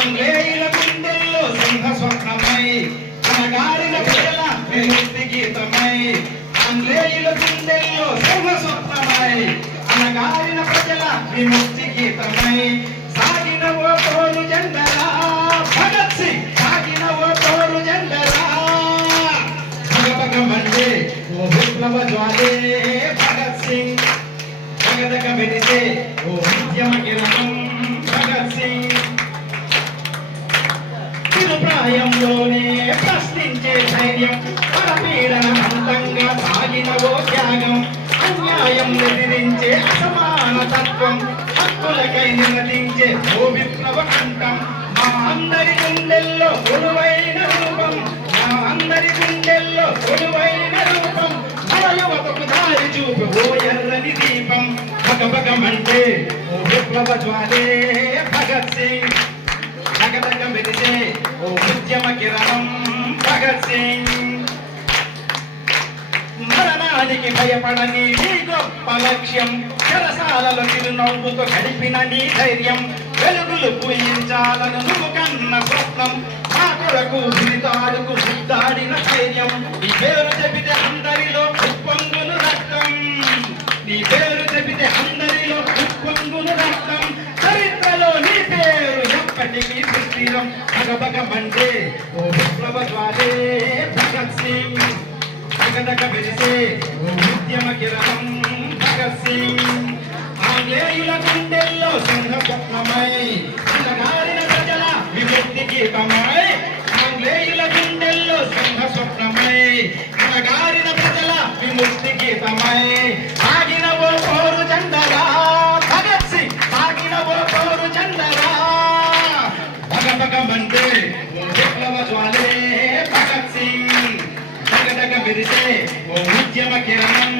ఆంగ్లేయుల గుండెల్లో సింహ స్వప్నమై అనగారిన ప్రజల విముక్తి గీతమై ఆంగ్లేయుల గుండెల్లో సింహ స్వప్నమై అనగారిన ప్రజల విముక్తి గీతమై సాగిన ఓ తోలు జెండరా భగత్ సింగ్ సాగిన ఓ తోలు జెండరా భగభగమంటే ఓ విప్లవ జ్వాలే భగత్ సింగ్. జగదగ మెరిసే ఓ ఉద్యమ గిరా అన్యాయం ఎదిరించే అసమాన తత్వం హక్కులకై నినదించే ఓ విప్లవ కంఠం. మా అందరి గుండెల్లో గురువైన రూపం మా అందరి గుండెల్లో గురువైన రూపం. మన యువతకు దారి చూపు ఓ ఎర్రని దీపం. భగభగమంటే ఓ విప్లవ జ్వాలే భగత్ సింగ్. జగదగ మెరిసే ఓ ఉద్యమ కిరణం భగత్ సింగ్. వాడికి భయపడని నీ గొప్ప లక్ష్యం. చెరసాలలో చిరునవ్వుతో గడిపిన నీ ధైర్యం. వెలుగులు పూజించాలను నువ్వు కన్న స్వప్నం. మా కొరకు ఉరితాడుకు సిద్ధాడిన ధైర్యం. నీ పేరు చెబితే అందరిలో ఉప్పొంగును రక్తం. నీ పేరు చెబితే అందరిలో ఉప్పొంగును రక్తం. చరిత్రలో నీ పేరు ఎప్పటికీ సుస్థిరం. భగభగమంటే ఓ విప్లవ ద్వారే భగత్ సింగ్. జగదగ వెలిసే భగత్ ఆంగ్లేయుల గుండెల్లో సింహ స్వప్నమై ప్రజల విముక్తి గీతమై ఆంగ్లేయుల గుండెల్లో సింహ స్వప్నమై ప్రజల విముక్తి గీతమై. సాగిన ఓ పోరు జెండరా భగత్ సింగ్ సాగిన ఓ పోరు జెండరా భగభగమంటే ఓ విప్లవ జ్వాలే భగత్ సింగ్. జగదగ విరిసే ఓ ఉద్యమ కిరణం